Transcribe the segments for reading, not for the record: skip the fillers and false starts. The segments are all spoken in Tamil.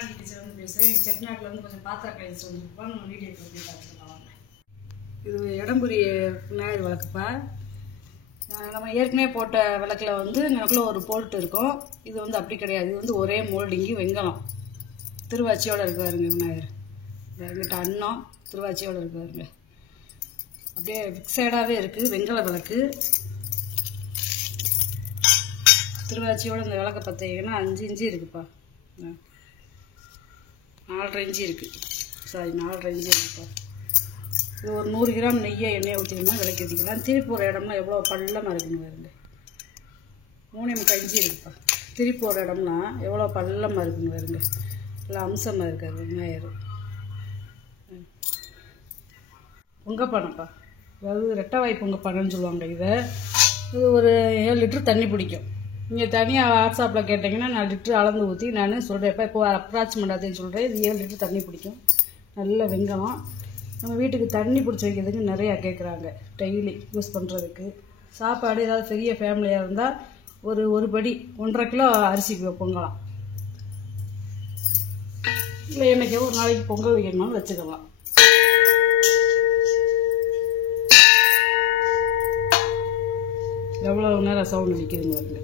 கருணாநிதி டீச்சர் வந்து பேசுகிறேன். செட்டிநாட்டில் வந்து கொஞ்சம் பாத்திர கழிச்சு வந்துருப்பான்னு நம்ம வீடியோ பண்ணி பார்த்துருக்கலாம். இது இடம்புரி விநாயகர் விளக்குப்பா. நம்ம ஏற்கனவே போட்ட விளக்கில் வந்து எனக்குள்ள ஒரு போல்ட் இருக்கும். இது வந்து அப்படி கிடையாது. இது வந்து ஒரே மோல்டிங்கு வெங்கலம் திருவாச்சியோடு இருக்காருங்க விநாயகர். எங்கிட்ட அன்னம் திருவாச்சியோடு இருக்காருங்க. அப்படியே ஃபிக்ஸடாகவே இருக்குது வெங்கல விளக்கு. திருவாச்சியோட இந்த விளக்கை பார்த்தீங்கன்னா 5 இன்ச்சு இருக்குப்பா. 4.5 இன்ச்சு இருக்குது. சாரி 4.5 இன்ச்சு இருக்குப்பா. இது ஒரு 100 கிராம் நெய்யை எண்ணெயை ஊற்றினா விளக்கி ஊற்றிக்கலாம். திருப்பி ஒரு இடம்லாம் எவ்வளோ பள்ளமாக இருக்குன்னு பாருங்க. 3.25 இன்ச்சு இருக்குப்பா. திருப்பி ஒரு இடம்லாம் எவ்வளோ பள்ளமாக இருக்குன்னு பாருங்க. எல்லாம் அம்சமாக இருக்காது விநாயகர். பொங்கப்பானைப்பா. அதாவது ரெட்டைவாய் பொங்கப்பானைன்னு சொல்லுவாங்க. இது ஒரு 7 லிட்டர் தண்ணி பிடிக்கும். நீங்கள் தனியாக வாட்ஸ்அப்பில் கேட்டிங்கன்னா 4 லிட்டர் அளந்து ஊற்றி நான் சொல்கிறேன்ப்பா. இப்போ அப்ராக்சிமேட் அதேன்னு சொல்கிறேன். இது 7 லிட்டர் தண்ணி பிடிக்கும். நல்ல வெங்கலம். நம்ம வீட்டுக்கு தண்ணி பிடிச்சி வைக்கிறதுக்கு நிறையா கேட்குறாங்க. டெய்லி யூஸ் பண்ணுறதுக்கு. சாப்பாடு ஏதாவது பெரிய ஃபேமிலியாக இருந்தால் ஒரு படி 1.5 கிலோ அரிசி பொங்கலாம். இல்லை என்னைக்கோ ஒரு நாளைக்கு பொங்கல் வைக்கணும்னு வச்சுக்கலாம். எவ்வளோ நேரம் சவுண்டு நிற்கிதுங்க பாருங்க.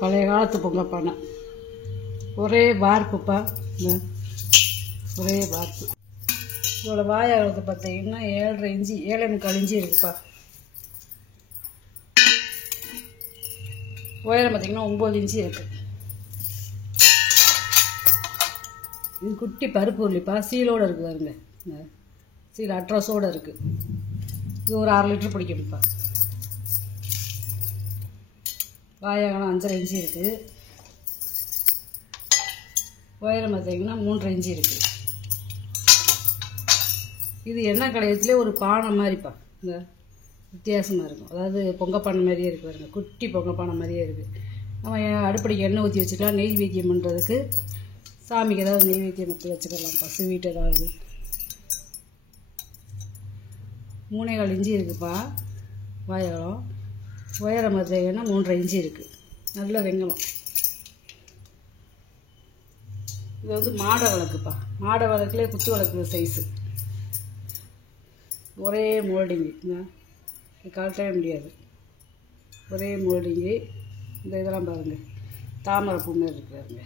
பழைய காலத்து பொங்கப்பானை. ஒரே வார்ப்புப்பா. ஒரே வார்ப்பு. இதோட வாயாகத்தை பார்த்தீங்கன்னா 7.5 இன்ச்சு 7.25 இன்ச்சு இருக்குப்பா. உயரம் பார்த்தீங்கன்னா 9 இன்ச்சு இருக்கு. இது குட்டி பருப்பு உருளிப்பா. சீலோடு இருக்குது பாருங்க. சீல் அட்ரஸோடு இருக்குது. இது ஒரு 1/2 லிட்டர் பிடிக்கும்ப்பா. வாயகனம் 5.5 இன்ச்சு இருக்குது. உயரம் பார்த்தீங்கன்னா 3.5 இன்ச்சு இருக்குது. இது எண்ணெய் கடையத்துலேயே ஒரு பானை மாதிரிப்பா. இந்த வித்தியாசமாக இருக்கும். அதாவது பொங்கப்பானை மாதிரியே இருக்குது பாருங்க. குட்டி பொங்கப்பானை மாதிரியே இருக்குது. நம்ம அடுப்படிக்கு எண்ணெய் ஊற்றி வச்சுக்கலாம். நெய்வேத்தியம் பண்ணுறதுக்கு சாமிக்கு ஏதாவது நெய்வேத்தியம் ஊற்றி வச்சுக்கலாம்ப்பா. ஸ்வீட் ஏதாவது. 3.25 இன்ச்சு இருக்குப்பா வாயகம். உயரம் பார்த்தீங்கன்னா 3.5 இன்ச்சு இருக்குது. நல்ல வெங்கலம். இது வந்து மாடை விளக்குப்பா. மாடை விளக்குலேயே குத்து விளக்கு சைஸு. ஒரே மோல்டிங்கு. கழட்டவே முடியாது. ஒரே மோல்டிங்கு. இந்த இதெல்லாம் பாருங்கள். தாமரை பூ மாதிரி இருக்குதுங்க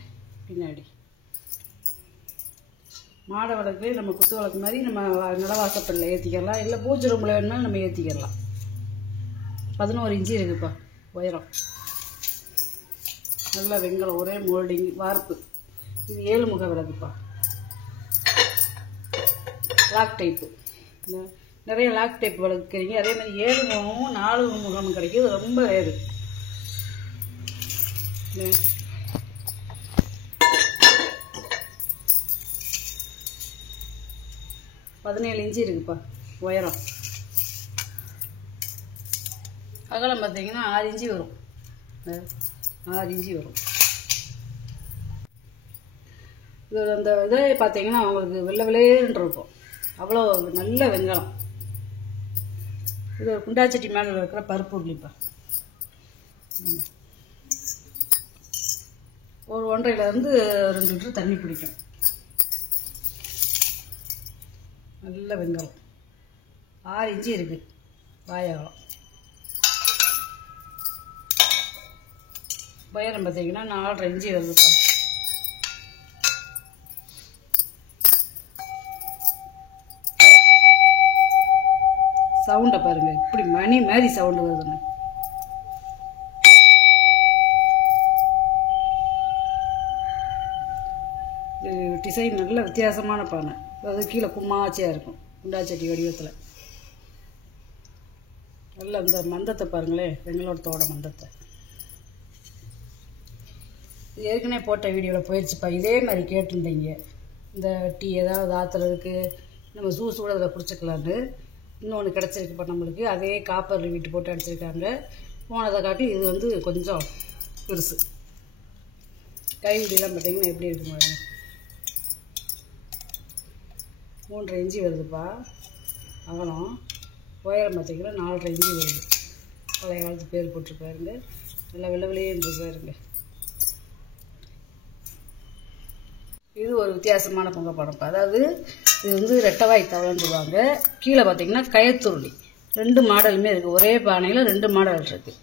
பின்னாடி. மாடை விளக்கு நம்ம குத்து விளக்கு மாதிரி நம்ம நிலவாசப்படில் ஏற்றிக்கலாம். இல்லை பூஜை ரூமில் வேணுனாலும் நம்ம ஏற்றிக்கலாம். 11 இன்ச்சு இருக்குப்பா உயரம். நல்ல வெங்கலம். ஒரே மோல்டிங் வார்ப்பு. இது 7 முக விளக்குப்பா. Lock type. நிறைய லாக் டைப் விளக்குறீங்க. அதே மாதிரி 7 முகமும் 4 முகமும் கிடைக்கும். ரொம்ப ரேரு. 17 இன்ச்சு இருக்குப்பா உயரம். அகலம் பார்த்தீங்கன்னா 6 இன்ச்சு வரும். 6 இன்ச்சு வரும். இது அந்த இதை பார்த்தீங்கன்னா அவங்களுக்கு வெள்ளை வெள்ளைன்னு இருக்கும். அவ்வளோ நல்ல வெங்கலம். இது ஒரு குண்டாச்சட்டி மேலே இருக்கிற பருப்பு உருளிப்பா. ஒரு 1.5லேருந்து 2 லிட்டர் தண்ணி பிடிக்கும். நல்ல வெங்கலம். 6 இன்ச்சு இருக்குது வாயகம். உயரம் பார்த்தீங்கன்னா 4.5 இன்ச்சு வருதுப்பா. சவுண்டை பாருங்க. இப்படி மணி மாதிரி சவுண்டு வருதுங்க. டிசைன் நல்ல வித்தியாசமான பானை. அதாவது கீழே கும்மாச்சியாக இருக்கும். குண்டாச்சட்டி வடிவத்தில். நல்ல இந்த மந்தத்தை பாருங்களேன். வெங்கலத்தோட மந்தத்தை. ஏற்கனவே போட்ட வீடியோவில் போயிடுச்சுப்பா. இதே மாதிரி கேட்டிருந்தீங்க. இந்த டீ ஏதாவது ஆற்றுறதுக்கு நம்ம ஜூஸ் கூட அதில் குடிச்சிக்கலான்னு. இன்னொன்று கிடச்சிருக்குப்பா நம்மளுக்கு. அதே காப்பர் வீட்டு போட்டு அடிச்சிருக்காங்க. போனதை காட்டி இது வந்து கொஞ்சம் பெருசு. கைவிடிலாம் பார்த்தீங்கன்னா எப்படி இருக்கு பாருங்க. 3.5 இன்ச்சு வருதுப்பா அகலம். உயரம் பார்த்தீங்கன்னா 4.5 இன்ச்சு வருது. பழைய காலத்து பேர் போட்டிருப்பாருங்க. நல்லா வெள்ளை வெள்ளையே பாருங்க. இது ஒரு வித்தியாசமான பொங்கப்பானப்பா. அதாவது இது வந்து ரெட்டவாய் தவளைன்னு சொல்லுவாங்க. கீழே பார்த்தீங்கன்னா கயத்துருளி. 2 மாடலுமே இருக்குது. ஒரே பானையில் 2 மாடல் இருக்குது.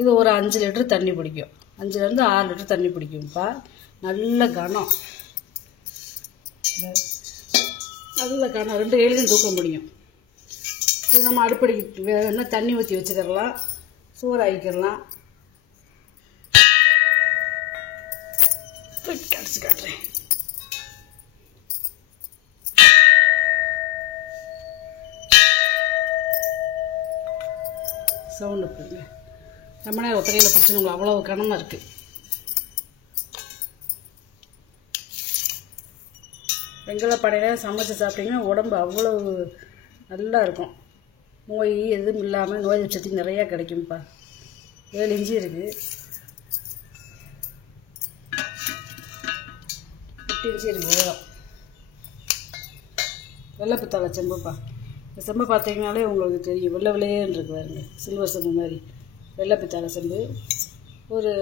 இது ஒரு 5 லிட்டர் தண்ணி பிடிக்கும். 5லேருந்து 6 லிட்டர் தண்ணி பிடிக்கும்ப்பா. நல்ல கனம், நல்ல கனம் 2 கையிலையும் தூக்க முடியும். இது நம்ம அடுப்படிக்கு வேணும்னா தண்ணி ஊற்றி வச்சுக்கிறலாம், சோறு ஆகிக்கிறலாம். கடிச்சு காட்டுறேன். சவுண்டு இருக்குங்க. ரொம்ப நேரம் ஒத்தரையில் பிடிச்சவங்க அவ்வளோ கனமாக இருக்குது. வெங்கலப்பானையில் சமைச்சு சாப்பிட்டிங்கன்னா உடம்பு அவ்வளோ நல்லா இருக்கும். நோய் எதுவும் இல்லாமல் நோய் சக்தி நிறையா கிடைக்கும்ப்பா. 7 இன்ச்சு இருக்குது, 8 இன்ச்சு இருக்குது உயரம். வெள்ளைப்பித்தளை செம்புப்பா. இந்த செம்பை பார்த்தீங்கனாலே உங்களுக்கு தெரியும், வெள்ளை வெள்ளையேன்னு இருக்கு பாருங்க. சில்வர் செம்பு மாதிரி வெள்ளைப்பித்தளை செம்பு. ஒரு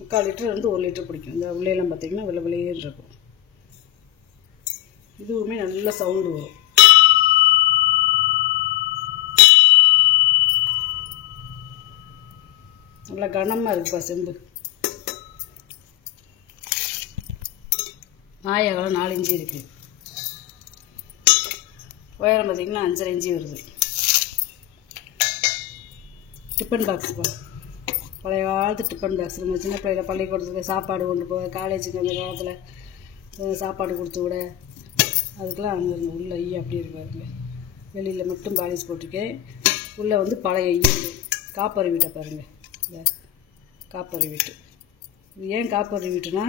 3/4 லிட்டர் 1 லிட்டர் பிடிக்கும். இந்த உள்ளேலாம் பார்த்தீங்கன்னா வெள்ளை வெள்ளையேன்னு இருக்கும். இதுவுமே நல்ல சவுண்டு வரும். நல்லா கனமாக இருக்குப்பா செம்பு. நாயகலம் 4 இன்ச்சு இருக்குது. உயரம் பார்த்திங்கன்னா 5.5 இன்ச்சு வருது. டிஃபன் பாக்ஸுப்பா. பழைய காலத்து டிஃபன் பாக்ஸ். நம்ம சின்ன பிள்ளைல பள்ளிக்கூடத்துக்கு சாப்பாடு கொண்டு போக, காலேஜுக்கு அந்த காலத்தில் சாப்பாடு கொடுத்து விட, அதுக்கெலாம் அங்கே உள்ள ஐயா அப்படி இருக்காருங்க. வெளியில் மட்டும் பாலிஷ் போட்டிருக்கேன். உள்ளே வந்து பழைய ஐயா காப்பர் வீட்டை பாருங்கள். இந்த காப்பர் வீட்டு. இது ஏன் காப்பர் ரிவீட்டுனா,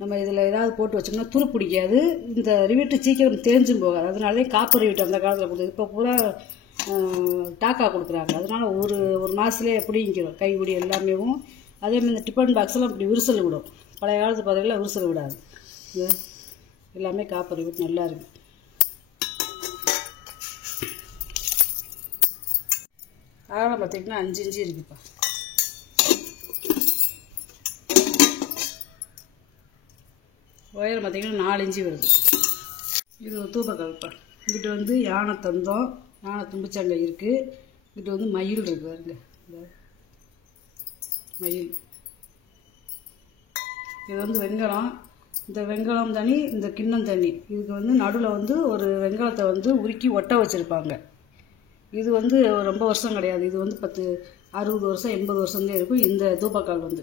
நம்ம இதில் ஏதாவது போட்டு வச்சோம்னா துரு பிடிக்காது. இந்த ரிவீட்டு சீக்கிரம் தேஞ்சும் போகாது. அதனாலே காப்பர் ரிவீட்டு அந்த காலத்தில் கொடுத்தது. இப்போ பூரா டாக்கா கொடுக்குறாங்க. அதனால் ஒரு மாதத்துலேயே பிடிங்கிடும் கைப்பிடி எல்லாமேவும். அதேமாதிரி இந்த டிஃபன் பாக்ஸ்லாம் இப்படி விரிசல் விடும். பழைய காலத்து பார்த்தீங்கன்னா விரிசல் விடாது. எல்லாமே காப்பர் ரிவீட் நல்லா இருக்குது. அகலம் பார்த்திங்கன்னா 5 இன்ச்சு இருக்குதுப்பா. உயரம் பார்த்திங்கன்னா 4 இன்ச்சு வருது. இது ஒரு தூப்பக்கல்ப்பா. இங்கிட்ட வந்து யானை தந்தம், யானை தும்பிச்சங்கை இருக்குது. இங்கிட்ட வந்து மயில் இருக்குது பாருங்க. இந்த மயில். இது வந்து வெண்கலம். இந்த வெண்கலம் தனி, இந்த கிண்ணம் தனி. இதுக்கு வந்து நடுவில் வந்து ஒரு வெண்கலத்தை வந்து உருக்கி ஒட்ட வச்சுருப்பாங்க. இது வந்து ரொம்ப வருஷம் கிடையாது. இது வந்து 60 வருஷம் 80 வருஷம்தான் இருக்கும் இந்த தூப்பக்கால் வந்து.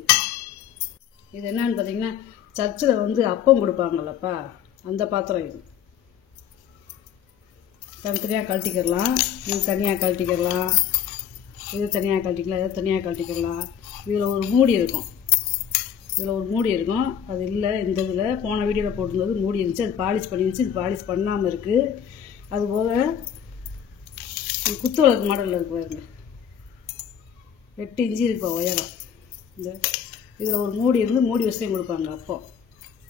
இது என்னன்னு பார்த்தீங்கன்னா, சர்ச்சில் வந்து அப்பம் கொடுப்பாங்கல்லப்பா, அந்த பாத்திரம் இது. தனித்தனியாக கழட்டிக்கிறலாம். இது தனியாக கழட்டிக்கிறலாம், இது தனியாக கழட்டிக்கலாம், இதை தனியாக கழட்டிக்கிறலாம். இதில் ஒரு மூடி இருக்கும். அது இல்லை இந்த இதில். போன வீடியோவில் போட்டிருந்தது மூடி இருந்துச்சு, அது பாலிஷ் பண்ணிருந்துச்சு. இது பாலிஷ் பண்ணாமல் இருக்குது. அதுபோக குத்து விளக்கு மாடலில் இருக்கு பாருங்க. 8 இன்ச்சு இருக்குப்பா உயரம். இந்த இதில் ஒரு மூடி இருந்து மூடி வசதியும் கொடுப்பாங்க. அப்போ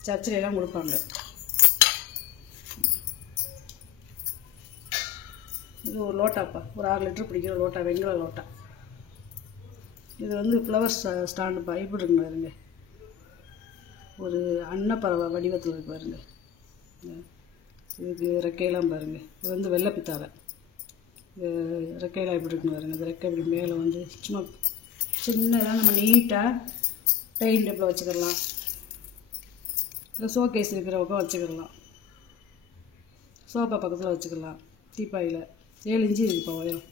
சர்ச்சிலெலாம் கொடுப்பாங்க. இது ஒரு லோட்டாப்பா. ஒரு 6 லிட்டர் பிடிக்கிற லோட்டா, வெங்கல லோட்டா. இது வந்து ஃப்ளவர் ஸ்டாண்டுப்பா. இப்படி இருக்குங்க பாருங்க. ஒரு அன்னப்பறவை வடிவத்தில் இருக்கு பாருங்க. இதுக்கு ரெக்கையெல்லாம் பாருங்கள். இது வந்து வெள்ளை பித்தாளை. ரெக்கையெல்லாம் எப்படி இருக்குன்னு பாருங்கள். இந்த ரெக்கை இப்படி மேலே வந்து சும்மா சின்னதாக நம்ம நீட்டாக டைனிங் டேபிளில் வச்சுக்கிடலாம். இல்லை ஷோகேஸ் இருக்கிற பக்கம் வச்சுக்கிடலாம். சோஃபா பக்கத்தில் வச்சுக்கலாம். தீப்பாயில் 7 இன்ச்சு இருக்குப்பா உயரம்.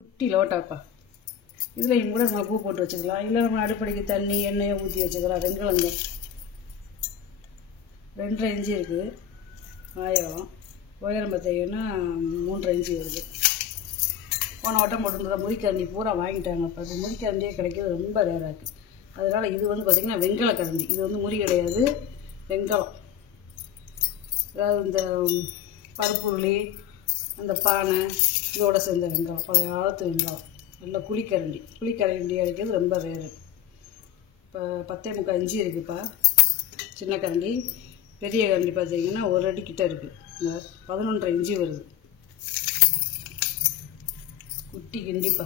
குட்டி லோட்டாப்பா. இதில் கூட நம்ம பூ போட்டு வச்சுக்கலாம். இல்லை நம்ம அடுப்படிக்கு தண்ணி எண்ணெயை ஊற்றி வச்சுக்கலாம். வெண்கலங்க 2.5 இன்ச்சு இருக்குது ஆயிரம். உயரம் பார்த்தீங்கன்னா 3.5 இன்ச்சு வருது. போன வட்டம் போட்டுருந்தா முறிக்கரண்டி பூரா வாங்கிட்டாங்க. அப்போ அது முறிக்கரண்டியே கிடைக்கிறது ரொம்ப ரேராக இருக்குது. அதனால் இது வந்து பார்த்திங்கன்னா வெண்கல கரண்டி. இது வந்து முறி கிடையாது, வெண்கலம். அதாவது இந்த பருப்புருளி, அந்த பானை இதோட சேர்ந்த வெண்கலம், பழைய காலத்து வெண்கலம். நல்ல குழிக்கரண்டி அடிக்கிறது ரொம்ப ரேரு. இப்போ 10.75 இன்ச்சு இருக்குதுப்பா சின்ன கரண்டி. பெரிய கரண்டி பார்த்தீங்கன்னா 1 அடி கிட்ட இருக்குது. 11.5 இன்ச்சு வருது. குட்டி கிண்டிப்பா.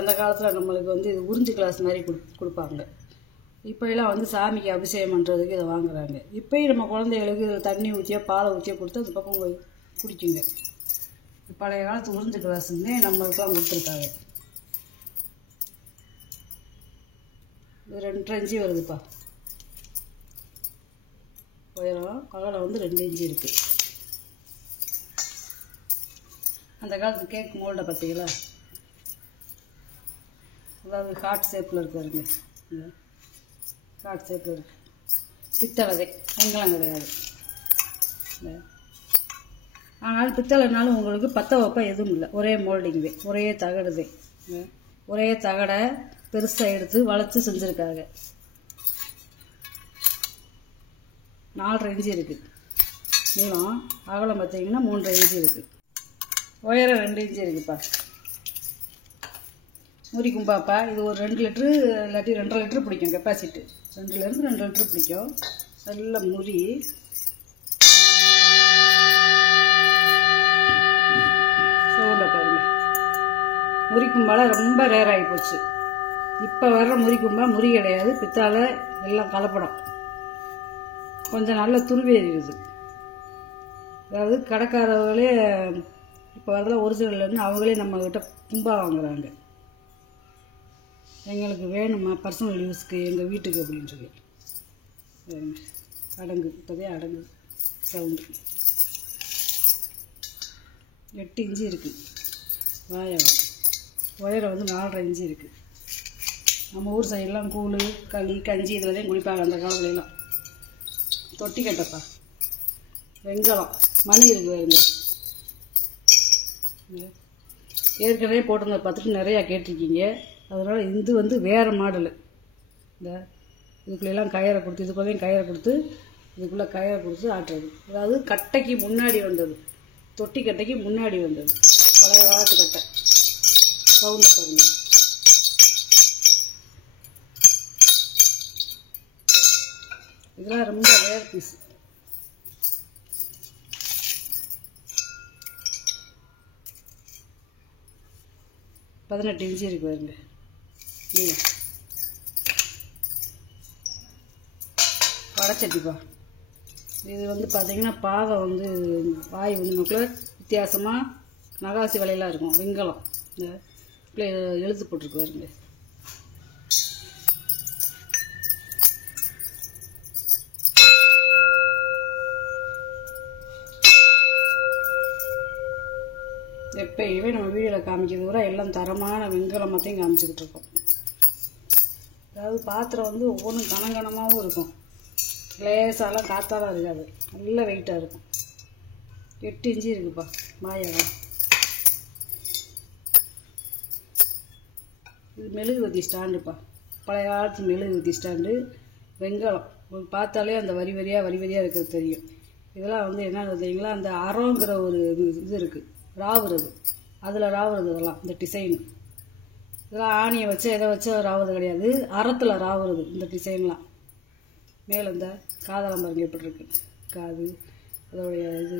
அந்த காலத்தில் நம்மளுக்கு வந்து இது உறிஞ்சி கிளாஸ் மாதிரி கொடுப்பாங்க. இப்போயெல்லாம் வந்து சாமிக்கு அபிஷேகம் பண்ணுறதுக்கு இதை வாங்குறாங்க. இப்போயும் நம்ம குழந்தைகளுக்கு இதில் தண்ணி ஊற்றியோ பாலை ஊற்றியோ கொடுத்து அந்த பக்கம் போய் குடிக்குங்க. பழைய காலத்து உறிஞ்சி கிளாஸுன்னே நம்மளுக்கெல்லாம் கொடுத்துருக்காங்க. இது 2.5 இன்ச்சு வருதுப்பா உயரம். அகலம் வந்து 2 இன்ச்சு இருக்குது. அந்த காலத்து கேக் மோல்டை பார்த்தீங்களா, அதாவது ஹார்ட் ஷேப்பில் இருக்கு பாருங்க. ஹார்ட் ஷேப்பில் இருக்குது. பித்தளை, வெங்கலம் கிடையாது. ஆனால் பித்தளைனாலும் உங்களுக்கு பற்ற வைப்பா எதுவும் இல்லை. ஒரே மோல்டிங்வே, ஒரே தகடுதே. ஒரே தகடை பெருசாக எடுத்து வளைச்சி செஞ்சுருக்காங்க. 4.5 இன்ச்சு இருக்குது நீளம். அகலம் பார்த்தீங்கன்னா 3.5 இன்ச்சு இருக்குது. உயரம் 2 இன்ச்சு இருக்குப்பா. முறி கும்பாப்பா இது ஒரு 2 லிட்ரு இல்லாட்டி 2.5 லிட்ரு பிடிக்கும். கெப்பாசிட்டி 2லேருந்து 2 லிட்ரு பிடிக்கும். நல்ல முறி. சவுண்டில் பாருங்க. முறிக்கும்பாலாம் ரொம்ப ரேர் ஆகி போச்சு. இப்போ வர்ற முறிக்கும்பா முறி கிடையாது, பித்தால எல்லாம் கலப்படம். கொஞ்சம் நல்ல துருவேறிடுது. அதாவது கடைக்காரவங்களே இப்போ வரல ஒரிஜினல்னு அவங்களே நம்மக்கிட்ட கும்பா வாங்குறாங்க. எங்களுக்கு வேணுமா பர்சனல் யூஸ்க்கு எங்கள் வீட்டுக்கு அப்படின்னு சொல்லி. அடங்கு இப்போதே அடங்கு சவுண்டு. 8 இன்ச்சு இருக்குது வாயகம். உயரம் வந்து 4.5 இன்ச்சு இருக்குது. நம்ம ஊர் சைடெலாம் கூழ் களி கஞ்சி இதில் தான் குளிப்பாங்க அந்த காலத்துலலாம். தொட்டி கட்டப்பா வெங்கலம் மணி இருக்குது வருங்க. ஏற்கனவே போட்டிருந்த பார்த்துட்டு நிறையா கேட்டிருக்கீங்க. அதனால் இது வந்து வேறு மாடலு. இந்த இதுக்குள்ளெல்லாம் கயிறை கொடுத்து, இதுக்குள்ளேயும் கயிறை கொடுத்து, இதுக்குள்ளே கயிறை கொடுத்து ஆட்டுறது. அதாவது கட்டைக்கு முன்னாடி வந்தது, தொட்டி கட்டைக்கு முன்னாடி வந்தது, பழைய காலத்து கட்டை. சவுண்டை பாருங்கள். இதெல்லாம் ரொம்ப ரேர் பீஸ். பதினெட்டு இன்ச்சு இருக்கு பாருங்க. வடச்சட்டிப்பா. இது வந்து பார்த்தீங்கன்னா பாகம் வந்து வாய் வந்து நமக்குள்ள வித்தியாசமாக நகாசி வலையெல்லாம் இருக்கும். வெங்கலம் இந்த எழுத்து போட்டிருக்கு பாருங்க. எப்பயுமே நம்ம வீடியோவில் காமிக்கிறது கூட எல்லாம் தரமான வெங்கலமாத்தையும் காமிச்சிக்கிட்டு இருக்கோம். அதாவது பாத்திரம் வந்து ஒவ்வொன்றும் கனகனமாகவும் இருக்கும். லேசாலாம் காத்தாலாம் இருக்காது, நல்ல வெயிட்டாக இருக்கும். 8 இன்ச்சு இருக்குப்பா மாயகம். இது மெழுகுவத்தி ஸ்டாண்டுப்பா. பழைய காலத்து மெழுகுவத்தி ஸ்டாண்டு. வெங்கலம் பார்த்தாலே அந்த வரி வரியாக இருக்கிறது தெரியும். இதெல்லாம் வந்து என்ன தெரியுங்களா, அந்த அறங்கிற ஒரு இது இருக்குது, ராவுறது. அதில் ராவுறது இதெல்லாம் இந்த டிசைனு. இதெல்லாம் ஆணியை வச்சு எதை வச்சு ராவுறது கிடையாது, அறத்தில் ராவுறது இந்த டிசைன்லாம். மேலே இந்த காதெல்லாம் பாருங்க எப்படி இருக்கு, காது அதோடைய இது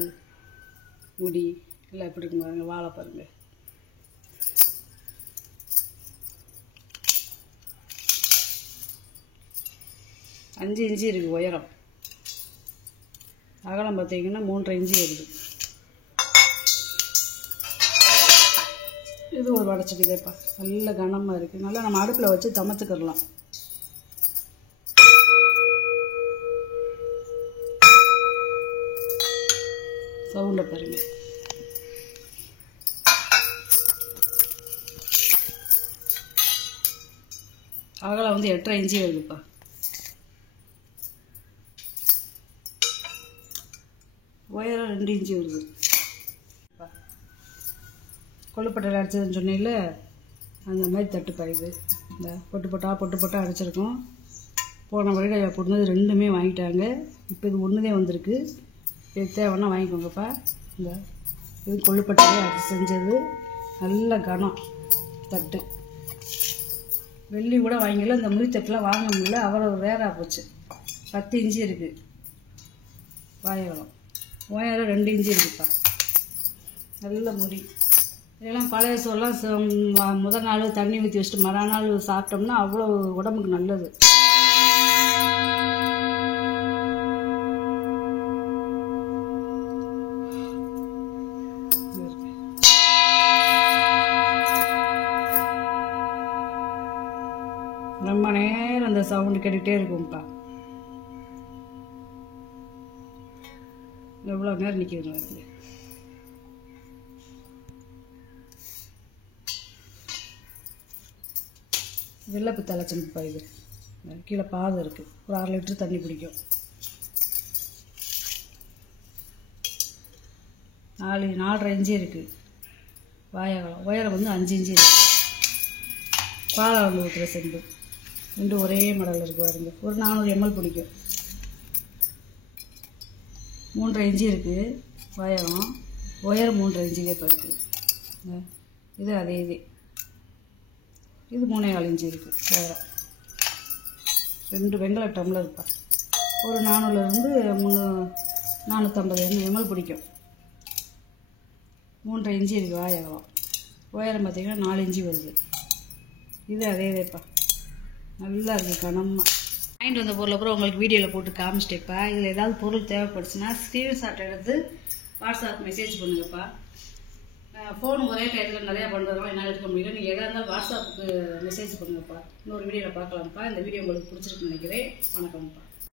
முடி எல்லாம் எப்படி இருக்கு பாருங்க. வாழை பாருங்க. அஞ்சு இன்ச்சு இருக்குது உயரம். அகலம் பார்த்தீங்கன்னா 3.5 இன்ச்சு வருது. இது ஒரு வடைச்சட்டி தேப்பா, நல்ல கனமாக இருக்குது. நல்லா நம்ம அடுப்பில் வச்சு தமத்துக்கிடலாம். சவுண்டை பாருங்க. அகலம் வந்து 8.5 இன்ச்சு வருதுப்பா. உயரம் 2 இன்ச்சு வருது. கொழுப்பட்டையில் அரைச்சதுன்னு சொன்னீங்கள அந்த மாதிரி தட்டுப்பா. இது இந்த பொட்டு பொட்டாக அரைச்சிருக்கோம். போன வழியில் போட்டுனது 2மே வாங்கிட்டாங்க. இப்போ இது 1 தான் வந்திருக்கு. இது தேவைன்னா வாங்கிக்கோங்கப்பா. இந்த இது கொழுப்பட்டையே அரைச்சி செஞ்சது, நல்ல கனம் தட்டு. வெள்ளி கூட வாங்கிக்கல, இந்த முறி தட்டுலாம் வாங்க முடியல, அவ்வளோ ரேராக போச்சு. 10 இன்ச்சு இருக்குது வாயகம். உயரம் 2 இன்ச்சு இருக்குப்பா. நல்ல முறி. இதெல்லாம் பழைய சோறுலாம் முதல் நாள் தண்ணி ஊற்றி வச்சுட்டு மறுநாள் சாப்பிட்டோம்னா அவ்வளோ உடம்புக்கு நல்லது. ரொம்ப நேரம் அந்த சவுண்டு கேட்டுகிட்டே இருக்கும்ப்பா. எவ்வளோ நேரம் நிற்கிதுங்க. வெள்ளை பித்தளை செம்புப்பா இது. கீழே பாதம் இருக்குது. ஒரு 6 லிட்டர் தண்ணி பிடிக்கும். 4.5 இன்ச்சு இருக்குது. வாயகலம் உயரம் வந்து 5 இன்ச்சு இருக்குது. பாலை வந்து ஊற்றுற செம்பு 2 ஒரே மாடல் இருக்குது பாருங்க. ஒரு 400 ml பிடிக்கும். 3.5 இன்ச்சு இருக்குது வாயகம். உயரம் 3.5 இன்ச்சுக்கே இப்போ இருக்குது. இது அதே இது 3.25 இன்ச்சு இருக்குது உயரம். 2 வெங்கல டம்ளர் இருப்பா. ஒரு 400லேருந்து 450 ml பிடிக்கும். 3.5 இன்ச்சு இருக்குது வாயகம். உயரம் பார்த்திங்கன்னா 4 இன்ச்சு வருது. இது அதேப்பா. நல்லா இருக்குது கனமாக. வாங்கிட்டு வந்த பொருளை அப்புறம் உங்களுக்கு வீடியோவில் போட்டு காமிச்சிட்டேப்பா. இதில் ஏதாவது பொருள் தேவைப்படுச்சுன்னா ஸ்க்ரீன்ஷாட் எடுத்து வாட்ஸ்அப் மெசேஜ் பண்ணுங்கப்பா. ஃபோன் ஒரே டயத்தில் நிறையா பண்ணுறதுனால என்னால் எடுக்க முடியல. நீங்கள் எதாக இருந்தாலும் வாட்ஸ்அப்புக்கு மெசேஜ் பண்ணுங்கப்பா. இன்னொரு வீடியோவில் பார்க்கலாம்ப்பா. இந்த வீடியோ உங்களுக்கு பிடிச்சிருக்குன்னு நினைக்கிறேன். வணக்கம்ப்பா.